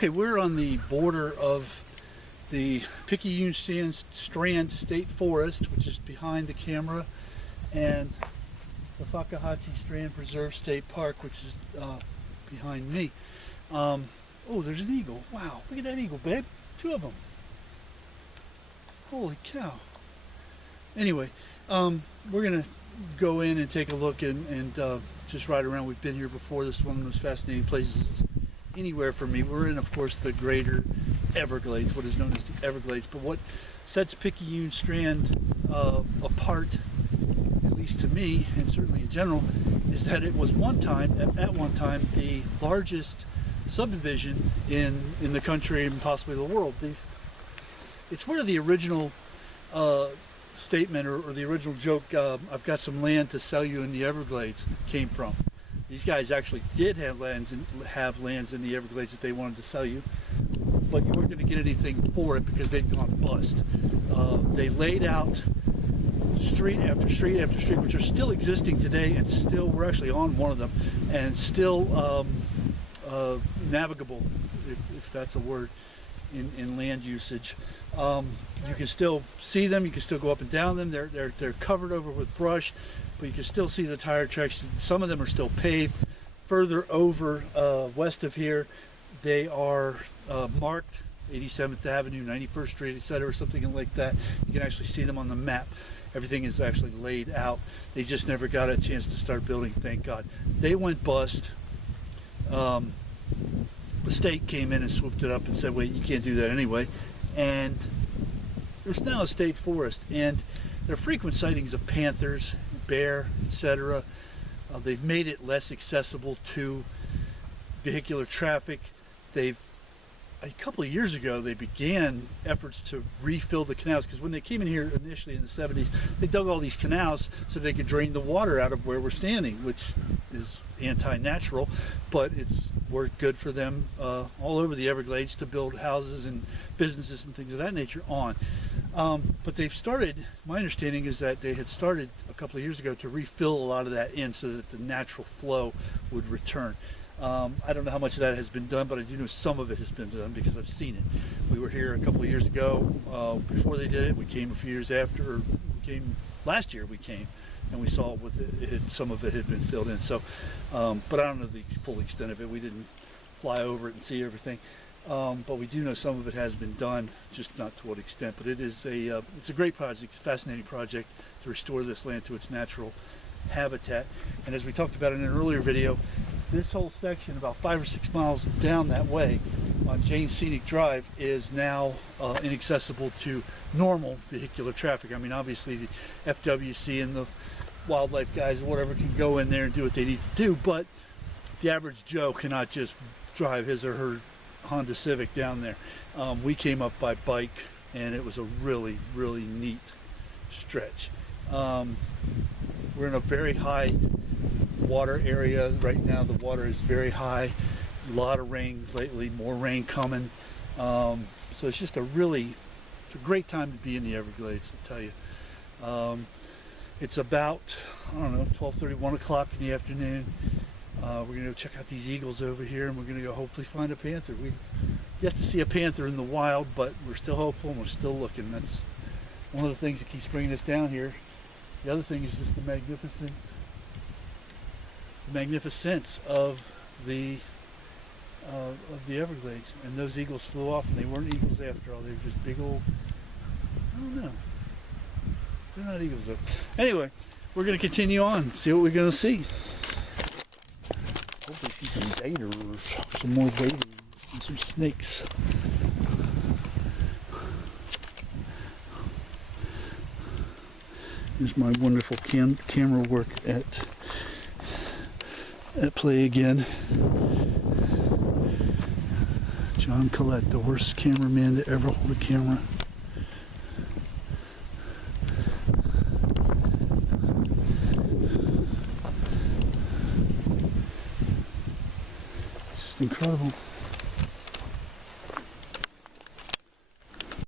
Okay, we're on the border of the Picayune Strand State Forest, which is behind the camera, and the Fakahatchee Strand Preserve State Park, which is behind me. Oh, there's an eagle. Wow, look at that eagle, babe. 2 of them. Holy cow. Anyway, we're going to go in and take a look and just ride around. We've been here before. This is one of the most fascinating places anywhere for me. We're in, of course, the greater Everglades, what is known as the Everglades. But what sets Picayune Strand apart, at least to me, and certainly in general, is that it was at one time, the largest subdivision in the country and possibly the world. It's where the original statement or the original joke, I've got some land to sell you in the Everglades, came from. These guys actually did have lands in the Everglades that they wanted to sell you, but you weren't going to get anything for it because they'd gone bust. They laid out street after street after street, which are still existing today, and still, we're actually on one of them, and still navigable, if that's a word, in land usage. You can still see them, you can still go up and down them. They're covered over with brush, but you can still see the tire tracks. Some of them are still paved. Further over west of here, they are marked 87th Avenue, 91st Street, etc., or something like that. You can actually see them on the map. Everything is actually laid out. They just never got a chance to start building, thank God. They went bust. The state came in and swooped it up and said, wait, you can't do that anyway. And there's now a state forest, and there are frequent sightings of panthers, bear, etc. They've made it less accessible to vehicular traffic. A couple of years ago, they began efforts to refill the canals, because when they came in here initially in the 70s, they dug all these canals so they could drain the water out of where we're standing, which is anti-natural, but it's worked good for them all over the Everglades to build houses and businesses and things of that nature on. But they've started, my understanding is that they had started a couple of years ago to refill a lot of that in so that the natural flow would return. I don't know how much of that has been done, but I do know some of it has been done because I've seen it. We were here a couple of years ago before they did it. We came a few years after, or we came last year. We came and we saw some of it had been filled in. So, but I don't know the full extent of it. We didn't fly over it and see everything, but we do know some of it has been done, just not to what extent. But it is it's a great project, it's a fascinating project to restore this land to its natural habitat. And as we talked about in an earlier video, this whole section, about 5 or 6 miles down that way on Jane's Scenic Drive, is now inaccessible to normal vehicular traffic. I mean, obviously the FWC and the wildlife guys or whatever can go in there and do what they need to do, but the average Joe cannot just drive his or her Honda Civic down there. We came up by bike, and it was a really, really neat stretch. We're in a very high water area right now. The water is very high. A lot of rain lately, more rain coming. So it's just it's a great time to be in the Everglades, I'll tell you. It's about, I don't know, 12:30, 1 o'clock in the afternoon. We're going to go check out these eagles over here, and we're going to go hopefully find a panther. We've yet to see a panther in the wild, but we're still hopeful and we're still looking. That's one of the things that keeps bringing us down here. The other thing is just the magnificence of the Everglades. And those eagles flew off, and they weren't eagles after all. They were just big old, I don't know. They're not eagles though. Anyway, we're going to continue on, see what we're going to see. Hopefully see some gators, some more gators, and some snakes. Here's my wonderful camera work at play again. John Collette, the worst cameraman to ever hold a camera. It's just incredible.